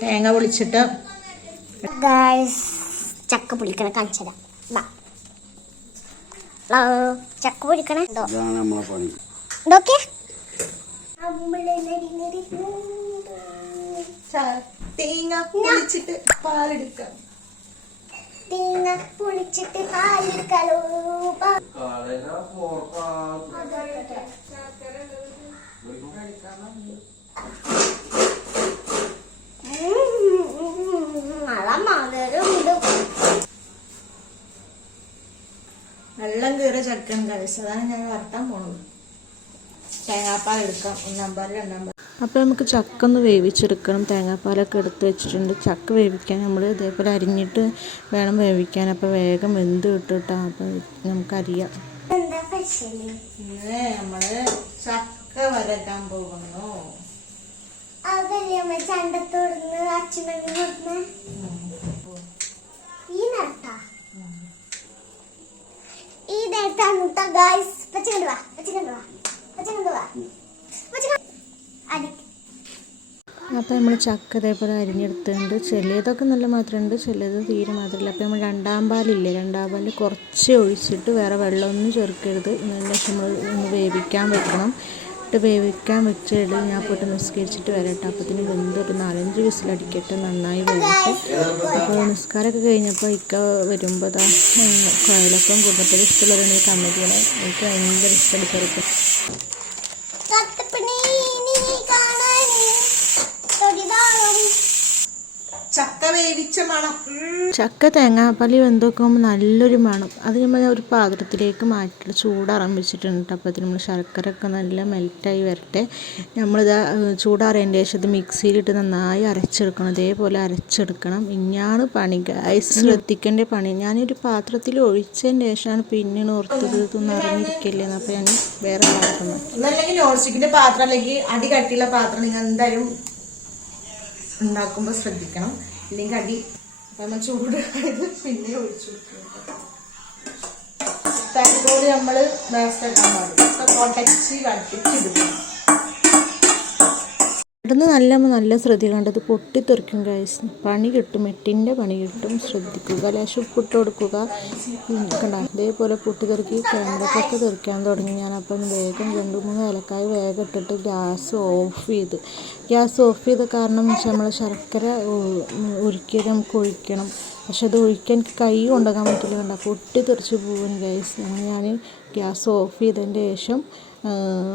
തേങ്ങ പൊളിച്ചിട്ട് ഗായ്സ് ചക്ക പൊളിക്കണ കാണിച്ചതാ ചക്ക പൊളിക്കണ ഇതാണ് നമ്മളെ പണി. ഇതൊക്കെ? തേങ്ങ പൊളിച്ചിട്ട് പാലെടുക്കാം. തേങ്ങ പൊളിച്ചിട്ട് പാലെടുക്കാലോ. നല്ല വെള്ളം കയറിയ ചക്കൻ കഴിച്ചു അതാണ് ഞാൻ വരട്ടാൻ പോണത്. തേങ്ങാപ്പാൽ എടുക്കാം. ഒന്നാം പാൽ രണ്ടാം പാൽ അപ്പോൾ നമുക്ക് ചക്ക ഒന്ന് വേവിച്ചെടുക്കണം. തേങ്ങാപ്പാലൊക്കെ എടുത്ത് വെച്ചിട്ടുണ്ട്. ചക്ക വേവിക്കാൻ നമ്മൾ ഇതേപോലെ അരിഞ്ഞിട്ട് വേണം വേവിക്കാൻ. അപ്പോൾ വേഗം വെന്ത് കിട്ടും അപ്പോൾ നമുക്കറിയാം ഇന്ന് നമ്മൾ ചക്ക വരട്ടാൻ പോകുന്നു. അതല്ലേ ചണ്ടത്തോടുന്ന് കൊടുന്ന ഈ നേരത്താ ഈ നേരത്താണ് ഗായ്സ് പച്ചക്കണ്ട് വാ പച്ചക്കണ്ട് വാ പച്ചക്കണ്ട് വാ. അപ്പോൾ നമ്മൾ ചക്ക ഇതേപോലെ അരിഞ്ഞെടുത്തുണ്ട് ചിലതൊക്കെ നല്ല മാത്രമുണ്ട് ചിലത് തീരെ മധുരമില്ല അപ്പോൾ നമ്മൾ രണ്ടാം പാലില്ലേ രണ്ടാം പാലിൽ കുറച്ച് ഒഴിച്ചിട്ട് വേറെ വെള്ളമൊന്നും ചേർക്കരുത്. എന്നതിന് നമ്മൾ ഒന്ന് വേവിക്കാൻ വെക്കണം. ഇട്ട് വേവിക്കാൻ വെച്ചിട്ട് ഞാൻ പോയിട്ട് നിസ്കരിച്ചിട്ട് വരട്ടെ. അപ്പത്തിന് വെന്ത് ഒരു നാലഞ്ച് വിസിലടിക്കട്ടെ നന്നായി വേവിട്ട് അപ്പോൾ നിസ്കാരമൊക്കെ കഴിഞ്ഞപ്പോൾ ഇക്ക വരുമ്പോൾ താ കുഴലപ്പം കുടുംബത്തിൽ ഇഷ്ടമുള്ളവരാണ് ഈ കമ്മിറ്റികളെ എനിക്ക് ഭയങ്കര ഇഷ്ടമാണ് ചെറുപ്പം. ചക്ക വേവിച്ച മണം. ചക്ക തേങ്ങാപ്പാലി വെന്തൊക്കുമ്പോൾ നല്ലൊരു മണം. അത് നമ്മൾ ഒരു പാത്രത്തിലേക്ക് മാറ്റിയിട്ട് ചൂടാറാൻ അപ്പോൾ അതിന് നമ്മൾ ശർക്കര ഒക്കെ നല്ല മെൽറ്റായി വരട്ടെ. നമ്മളിത് ചൂടാറിയതിന്റെ ശേഷം ഇത് മിക്സിയിലിട്ട് നന്നായി അരച്ചെടുക്കണം. ഇതേപോലെ അരച്ചെടുക്കണം. ഇനിയാണ് പണി ഗൈസ് ശ്രദ്ധിക്കേണ്ട പണി. ഞാനൊരു പാത്രത്തിൽ ഒഴിച്ചതിന് ശേഷമാണ് പിന്നീട് ഓർത്തത് ഇതൊന്നും അറിഞ്ഞിരിക്കില്ലെന്ന് അപ്പോൾ ഞാൻ വേറെ പാത്രം മാറ്റി. നോൺ പാത്രം അല്ലെങ്കിൽ അടി കട്ടിയുള്ള പാത്രം നിങ്ങൾ എന്തായാലും ഉണ്ടാക്കുമ്പോൾ ശ്രദ്ധിക്കണം. ഇല്ലെങ്കിൽ അടി. നമ്മൾ ചൂട് ആയത് പിന്നെ ഒഴിച്ചു തൈരോട് നമ്മൾ വേസ്റ്റ് ഇടാൻ പാടില്ല. കൊടച്ച് വട്ടിച്ചിടുക ഇവിടുന്ന് നല്ല നല്ല ശ്രദ്ധിക്കേണ്ടത് പൊട്ടിത്തെറിക്കും ഗൈസ് പണി കിട്ടും എട്ടിന്റെ പണി കിട്ടും. ശ്രദ്ധിക്കുക ലേശം ഉപ്പിട്ട് കൊടുക്കുക. കണ്ട? ഇതേപോലെ പൊട്ടിത്തെറുക്കി ക്യാമറക്കൊക്കെ തെറിക്കാൻ തുടങ്ങി. ഞാൻ അപ്പം വേഗം രണ്ട് മൂന്ന് ഏലക്കായ വേഗം ഇട്ടിട്ട് ഗ്യാസ് ഓഫ് ചെയ്ത്. ഗ്യാസ് ഓഫ് ചെയ്ത കാരണം നമ്മൾ ശർക്കര ഉരുക്കിയത് നമുക്ക് ഒഴിക്കണം. പക്ഷെ അത് ഒഴിക്കാൻ കൈ കൊണ്ടുപോകാൻ പറ്റില്ല. കണ്ട? പൊട്ടിത്തെറിച്ച് പോകും ഗൈസ് അങ്ങനെ ഞാൻ ഗ്യാസ് ഓഫ് ചെയ്തതിന്റെ ശേഷം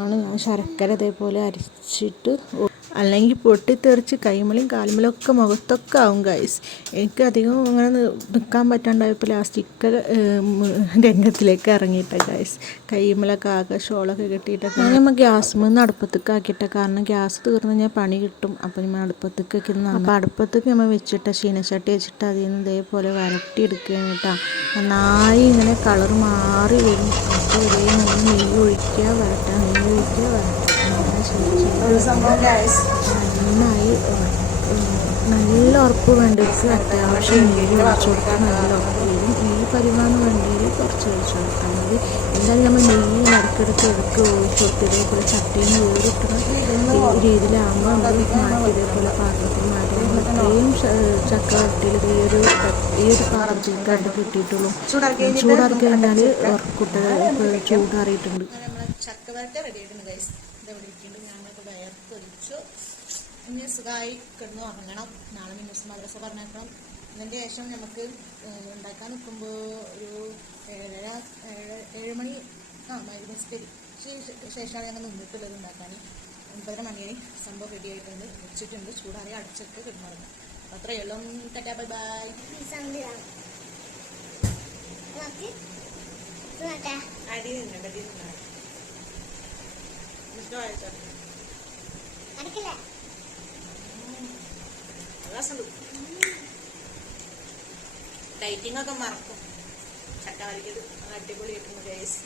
ആണ് ഞാൻ ശർക്കര ഇതേപോലെ അരച്ചിട്ട് അല്ലെങ്കിൽ പൊട്ടിത്തെറിച്ച് കൈമലും കാൽമലും ഒക്കെ മുഖത്തൊക്കെ ആവും ഗൈസ് എനിക്ക് അധികം അങ്ങനെ നിൽക്കാൻ പറ്റാണ്ടായപ്പോൾ ലാസ്റ്റിക്ക രംഗത്തിലേക്ക് ഇറങ്ങിയിട്ട ഗൈസ് കൈമലൊക്കെ ആകെ ഷോളൊക്കെ കെട്ടിയിട്ടൊക്കെ. നമ്മൾ ഗ്യാസ് നിന്ന് അടുപ്പത്തേക്ക് ആക്കിയിട്ട. കാരണം ഗ്യാസ് തീർന്നു കഴിഞ്ഞാൽ പണി കിട്ടും. അപ്പം നമ്മൾ അടുപ്പത്തേക്ക് വെക്കുന്ന അപ്പോൾ അടുപ്പത്തേക്ക് നമ്മൾ വെച്ചിട്ട ചീനച്ചട്ടി വെച്ചിട്ട് അതിൽ നിന്ന് ഇതേപോലെ വരട്ടി എടുക്കുകയാണ് കേട്ടോ. നന്നായി ഇങ്ങനെ കളർ മാറി വരും. അപ്പോൾ ഇതേ നമ്മൾ നെയ്യ് ഒഴിക്കുക വരട്ടാം. നെയ്യ് ഒഴിക്കുക വരട്ടുക നന്നായി നല്ല ഉറപ്പ് വേണ്ടവർക്ക് അത്യാവശ്യം ഒഴിച്ചു നല്ല ഉറപ്പ് വരും. ഈ പരിമാണം വേണ്ടിയിൽ കുറച്ച് ഒഴിച്ചു കൊടുത്താൽ മതി. എന്തായാലും നമ്മൾ നെയ്യ് ഇടയ്ക്കിടയ്ക്ക് എടുക്ക് ഒഴിച്ചു കൊടുത്ത് ഇതേപോലെ ചട്ടിയിൽ നിന്ന് വേറിട്ടുന്ന രീതിയിലാകുമ്പോൾ നമ്മൾ മാറ്റി ഇതേപോലെ പാത്രത്തിൽ മാറ്റി അത്രയും ചക്ക വട്ടിയിൽ ഈ ഒരു ഈ ഒരു പാത്രത്തിൽ കണ്ട് കിട്ടിയിട്ടുള്ളൂ. ചൂടാക്കി കഴിഞ്ഞാൽ ഉറക്കുട്ട ചൂടാറിയിട്ടുണ്ട്. ചക്ക വരട്ട റെഡി ആയിട്ടുണ്ട് ഗൈസ് ഇതെവിടെ ഇരിക്കുന്നുണ്ട്? ഞാനൊക്കെ വയർത്തൊലിച്ചു ഇനി സുഖമായി കിടന്ന് ഉറങ്ങണം. നാളെ മിന്നൂസ് മദ്രസ പറഞ്ഞേക്കണം. അതിന്റെ ശേഷം നമുക്ക് ഉണ്ടാക്കാൻ നിൽക്കുമ്പോൾ ഒരു ഏഴര ഏഴ് ഏഴ് മണി ആ മരുന്നിസ്കരി ശേഷമാണ് ഞങ്ങൾ നിന്നിട്ടുള്ളത് ഉണ്ടാക്കാൻ. ഒൻപതര മണിയായി. സംഭവം റെഡി ആയിട്ടുണ്ട്. വെച്ചിട്ടുണ്ട്. ചൂടാറി അടച്ചിട്ട് കിടന്നുറങ്ങും അപ്പം അത്രയേ ഉള്ളൂ. Tata bye bye. അടി നിന്നുണ്ട് അടി നിന്നാണ് നടക്കില്ലേ ഡൈറ്റിംഗ് ഒക്കെ മറക്കും ചക്ക വരയ്ക്കത് അടിപൊളിയായിട്ടുണ്ട് ഗൈസ്